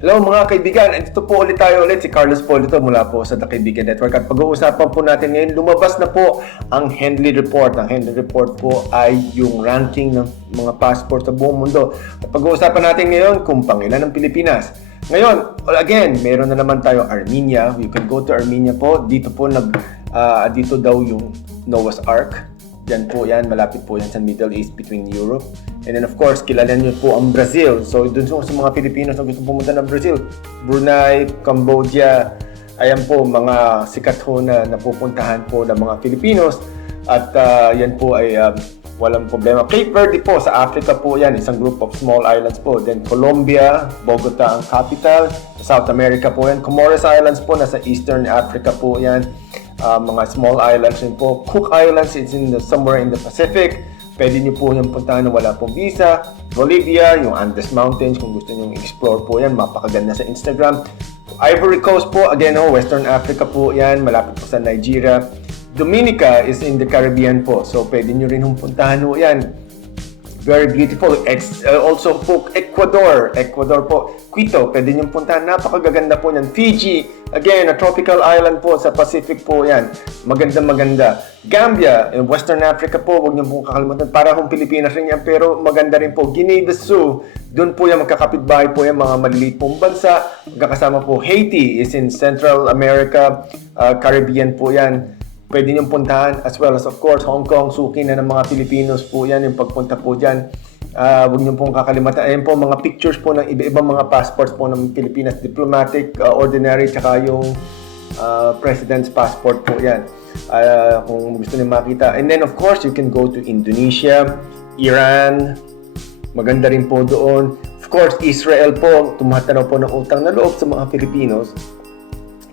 Hello mga kaibigan, ito po ulit tayo si Carlos po dito mula po sa TheKaibigan Network at pag-uusapan po natin ngayon, lumabas na po ang Henley Report. Ang Henley Report po ay yung ranking ng mga passport sa buong mundo. At pag-uusapan natin ngayon kung pangilan ng Pilipinas. Ngayon, again, meron na naman tayo Armenia. You can go to Armenia po. Dito po dito daw yung Noah's Ark. Yan po yan, malapit po yan sa Middle East between Europe. And then of course, kilala nyo po ang Brazil. So dun sa mga Filipinos na gusto pumunta ng Brazil, Brunei, Cambodia, ayan po, mga sikat ho na napupuntahan po ng mga Filipinos. At yan po ay walang problema. Cape Verde po, sa Africa po yan, isang group of small islands po. Then Colombia, Bogota ang capital. Sa South America po yan. Comoros Islands po, nasa Eastern Africa po yan. Mga small islands rin po. Cook Islands is somewhere in the Pacific. Pwede nyo po yung puntahan na wala pong visa. Bolivia, yung Andes Mountains, kung gusto nyo explore po yan, mapakaganda sa Instagram. Ivory Coast po, again Western Africa po yan, malapit po sa Nigeria. Dominica is in the Caribbean po, so pwede nyo rin puntahan po yan. Very beautiful. Also po, Ecuador po, Quito, pwede nyo puntahan, napakaganda po yan. Fiji, again, a tropical island po sa Pacific po yan, maganda. Gambia, in Western Africa po, huwag nyo pong kakalimutan, para kung Pilipinas rin yan, pero maganda rin po. Guinea-Bissau, doon po yan, magkakapitbahay po yan, mga maliliit pong bansa. Magkakasama po, Haiti is in Central America, Caribbean po yan. Pwede niyong puntahan, as well as of course Hong Kong, suki na ng mga Filipinos po yan, yung pagpunta po dyan. Huwag niyong pong kakalimutan. Ayan po mga pictures po ng iba-ibang mga passports po ng Pilipinas, diplomatic, ordinary, tsaka yung president's passport po yan. Kung gusto niyo makita. And then of course, you can go to Indonesia, Iran, maganda rin po doon. Of course, Israel po, tumatanaw po ng utang na loob sa mga Filipinos.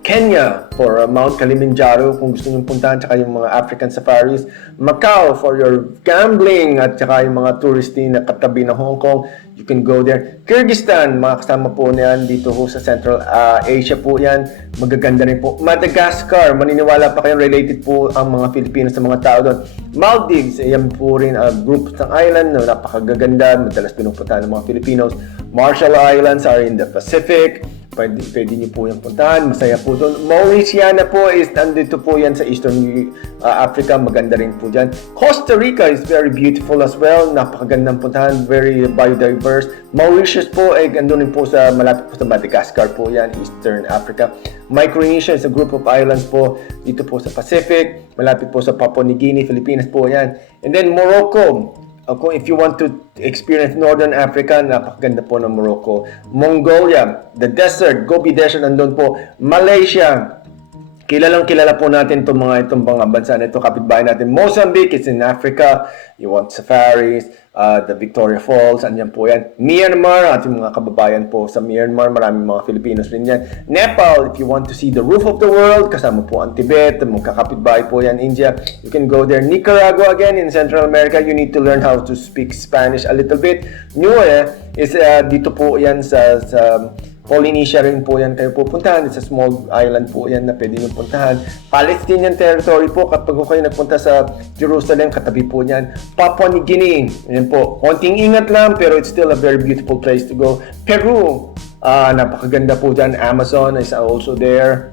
Kenya for Mount Kilimanjaro kung gusto nyo puntahan, tsaka yung mga African safaris. Macau for your gambling at tsaka yung mga touristy na katabi ng Hong Kong, you can go there. Kyrgyzstan, mga kasama po niyan dito ho sa Central Asia po yan, magaganda rin po. Madagascar, maniniwala pa kayo, related po ang mga Filipinos sa mga tao doon. Maldives, ayan po rin group ng island na napakagaganda, madalas pinupuntahan ng mga Filipinos. Marshall Islands are in the Pacific. Pwede niyo po yung puntahan, masaya po doon. Mauritiana po is nandito po yan sa Eastern Africa, maganda rin po dyan. Costa Rica is very beautiful as well, napakagandang puntahan, very biodiverse. Mauritius po ay andun rin po sa malapit po sa Madagascar po yan, Eastern Africa. Micronesia is a group of islands po dito po sa Pacific, malapit po sa Papua New Guinea, Philippines po yan. And then Morocco, if you want to experience Northern Africa, napakaganda po ng Morocco. Mongolia, the desert, Gobi Desert, nandun po. Malaysia, kilala po natin itong mga bansa na ito, kapitbahay natin. Mozambique is in Africa. You want safaris, the Victoria Falls, andyan po yan. Myanmar, ating mga kababayan po sa Myanmar, maraming mga Filipinos rin yan. Nepal, if you want to see the roof of the world, kasama po ang Tibet, magkakapitbahay po yan, India, you can go there. Nicaragua, again, in Central America, you need to learn how to speak Spanish a little bit. Niue is dito po yan sa Polynesia rin po yan kayo pupuntahan. It's a small island po yan na pwede nyo puntahan. Palestinian territory po, kapag kayo nagpunta sa Jerusalem, katabi po yan. Papua New Guinea, yan po. Konting ingat lang, pero it's still a very beautiful place to go. Peru, napakaganda po dyan. Amazon is also there.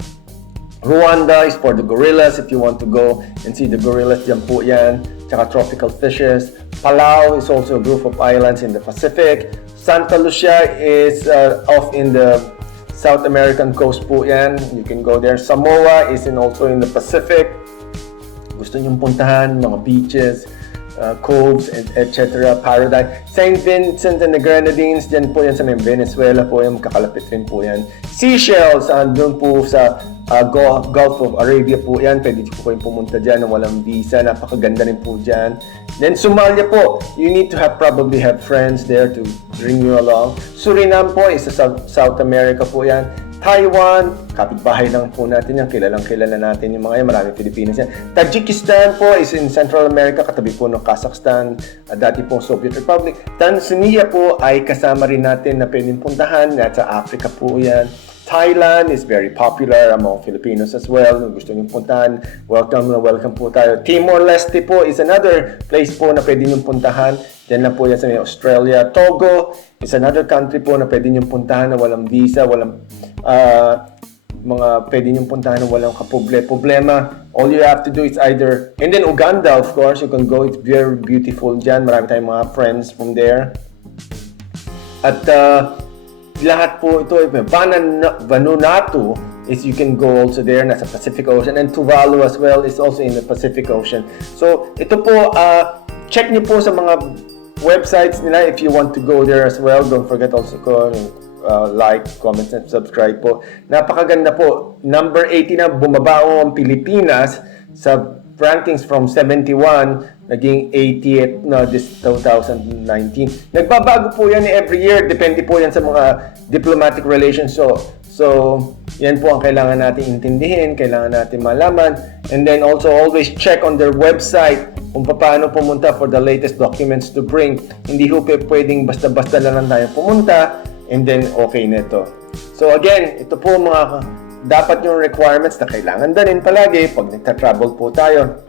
Rwanda is for the gorillas, if you want to go and see the gorillas, dyan po yan. Tsaka tropical fishes. Palau is also a group of islands in the Pacific. Santa Lucia is off in the South American coast po yan. You can go there. Samoa is also in the Pacific. Gusto nyong puntahan, mga beaches, coves, etc. Paradise. St. Vincent and the Grenadines, dyan po yan sa Venezuela po yan. Kakalapit rin po yan. Seychelles, doon po sa Gulf of Arabia po yan. Pwede po kayong pumunta dyan na walang visa. Napakaganda rin po dyan. Then Somalia po, you need to probably have friends there to bring you along. Suriname po is sa South America po yan. Taiwan, kapitbahay lang po natin yan. Kilala natin yung mga yan. Maraming Pilipinas yan. Tajikistan po is in Central America, katabi po ng Kazakhstan, dati pong Soviet Republic. Tanzania po ay kasama rin natin na pwedeng puntahan. Sa Africa po yan. Thailand is very popular among Filipinos as well. Kung gusto nyo puntahan, welcome po tayo. Timor-Leste po is another place po na pwede nyo puntahan. Diyan lang po yan sa may Australia. Togo is another country po na pwede niyong puntahan na walang visa, walang mga pwede niyong puntahan na walang problema. All you have to do is either, and then Uganda, of course, you can go. It's very beautiful dyan. Marami tayong mga friends from there. At lahat po ito, Vanuatu is you can go also there, nasa Pacific Ocean, and Tuvalu as well is also in the Pacific Ocean. So ito po, check niyo po sa mga websites nila if you want to go there as well. Don't forget also like, comment, and subscribe po. Napakaganda po. Number 80 na, bumaba ang Pilipinas sa rankings from 71 naging 80th na this 2019. Nagbabago po yan every year. Depende po yan sa mga diplomatic relations. So yan po ang kailangan natin intindihin, kailangan natin malaman. And then also always check on their website kung paano pumunta for the latest documents to bring. Hindi po pwedeng basta-basta lang tayo pumunta and then okay na ito. So again, ito po mga dapat yung requirements na kailangan din palagi pag nagta-travel po tayo.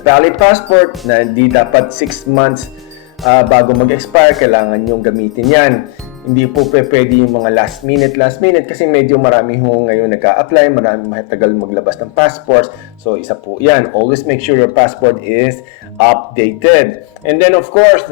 Valid passport na hindi dapat 6 months bago mag-expire, kailangan yung gamitin yan. Hindi po pwede yung mga last minute kasi medyo marami ho ngayon nag-a-apply, marami matagal maglabas ng passports. So isa po yan. Always make sure your passport is updated. And then of course,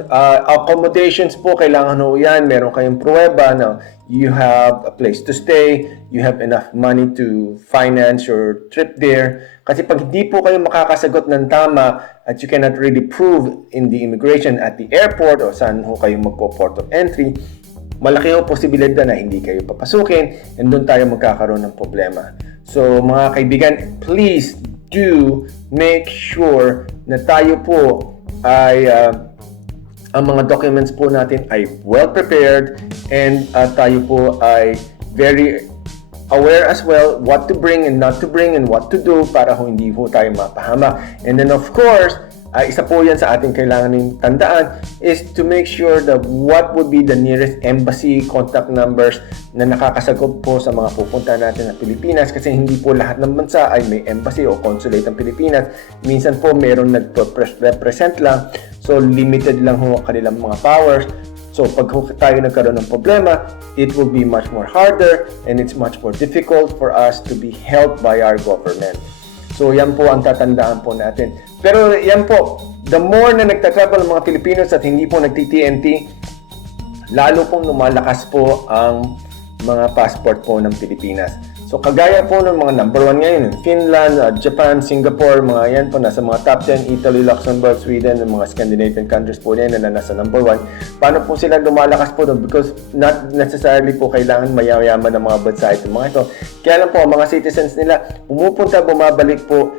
accommodations po, kailangan ho yan. Meron kayong pruweba na you have a place to stay, you have enough money to finance your trip there. Kasi pag hindi po kayo makakasagot ng tama at you cannot really prove in the immigration at the airport o saan ho kayo magpo-port of entry, malaki ho posibilidad na hindi kayo papasukin and doon tayo magkakaroon ng problema. So mga kaibigan, please do make sure na tayo po ay ang mga documents po natin ay well prepared and tayo po ay very aware as well what to bring and not to bring and what to do para hindi po tayo mapahamak. And then of course, isa po yan sa ating kailangan tandaan is to make sure that what would be the nearest embassy contact numbers na nakakasagot po sa mga pupunta natin ng Pilipinas, kasi hindi po lahat ng bansa ay may embassy o consulate ng Pilipinas. Minsan po meron nagpo-represent lang, so limited lang ho kanilang mga powers. So pag tayo nagkaroon ng problema, it will be much more harder and it's much more difficult for us to be helped by our government. So yan po ang tatandaan po natin. Pero yan po, the more na nagtatravel ang mga Pilipinos at hindi po nagti-TNT, lalo pong lumalakas po ang mga passport po ng Pilipinas. So kagaya po ng mga number 1 ngayon, Finland, Japan, Singapore, mga yan po nasa mga top 10, Italy, Luxembourg, Sweden, and mga Scandinavian countries po yan na nasa number 1. Paano po sila lumalakas po doon? Because not necessarily po kailangan mayayaman ng mga bansa itong mga ito. Kaya lang po, mga citizens nila, pumupunta, bumabalik po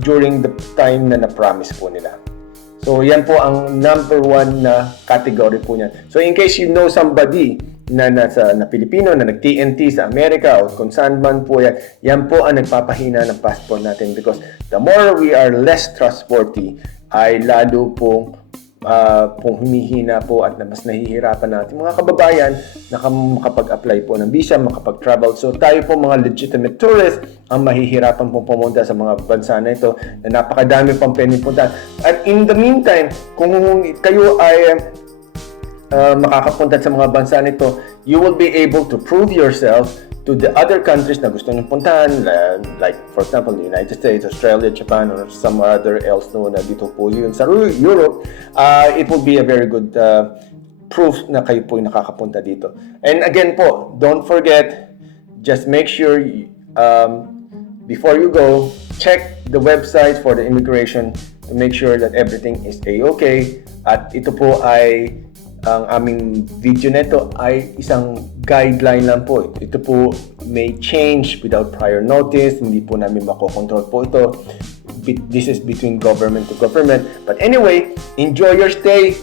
during the time na na-promise po nila. So yan po ang number 1 na category po niyan. So in case you know somebody na Pilipino na nag-TNT sa Amerika o kung saan man po yan, yan po ang nagpapahina ng passport natin, because the more we are less trustworthy ay lalo pong humihina po at mas nahihirapan natin mga kababayan na makapag-apply po ng visa, makapag-travel. So tayo po mga legitimate tourists ang mahihirapan pong pumunta sa mga bansa na ito na napakadami pang pwedeng puntahan. And in the meantime, kung kayo ay makakapunta sa mga bansa nito, you will be able to prove yourself to the other countries na gusto nyo puntahan, like for example the United States, Australia, Japan, or some other else no, na dito po yun sa Europe. It will be a very good proof na kayo po yung nakakapunta dito. And again po, don't forget, just make sure before you go, check the website for the immigration to make sure that everything is A-okay. At ito po ay ang aming video nito ay isang guideline lang po. Ito po may change without prior notice. Hindi po namin makokontrol po ito. This is between government to government. But anyway, enjoy your stay.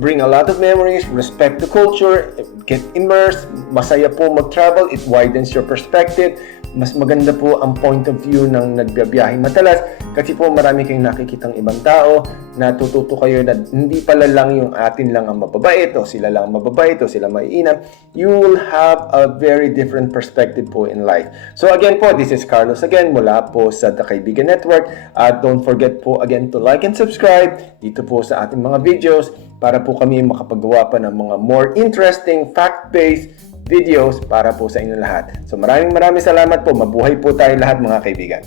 Bring a lot of memories. Respect the culture. get immersed, masaya po mag-travel, it widens your perspective, mas maganda po ang point of view ng nagbibiyahe madalas kasi po marami kayong nakikitang ibang tao, natututo kayo na hindi pala lang yung atin lang ang mababait o sila lang ang mababait o sila maiinam. You will have a very different perspective po in life. So again po, this is Carlos again mula po sa The Kaibigan Network. Don't forget po again to like and subscribe dito po sa ating mga videos para po kami makapagawa pa ng mga more interesting, fact-based videos para po sa inyo lahat. So maraming salamat po. Mabuhay po tayo lahat mga kaibigan.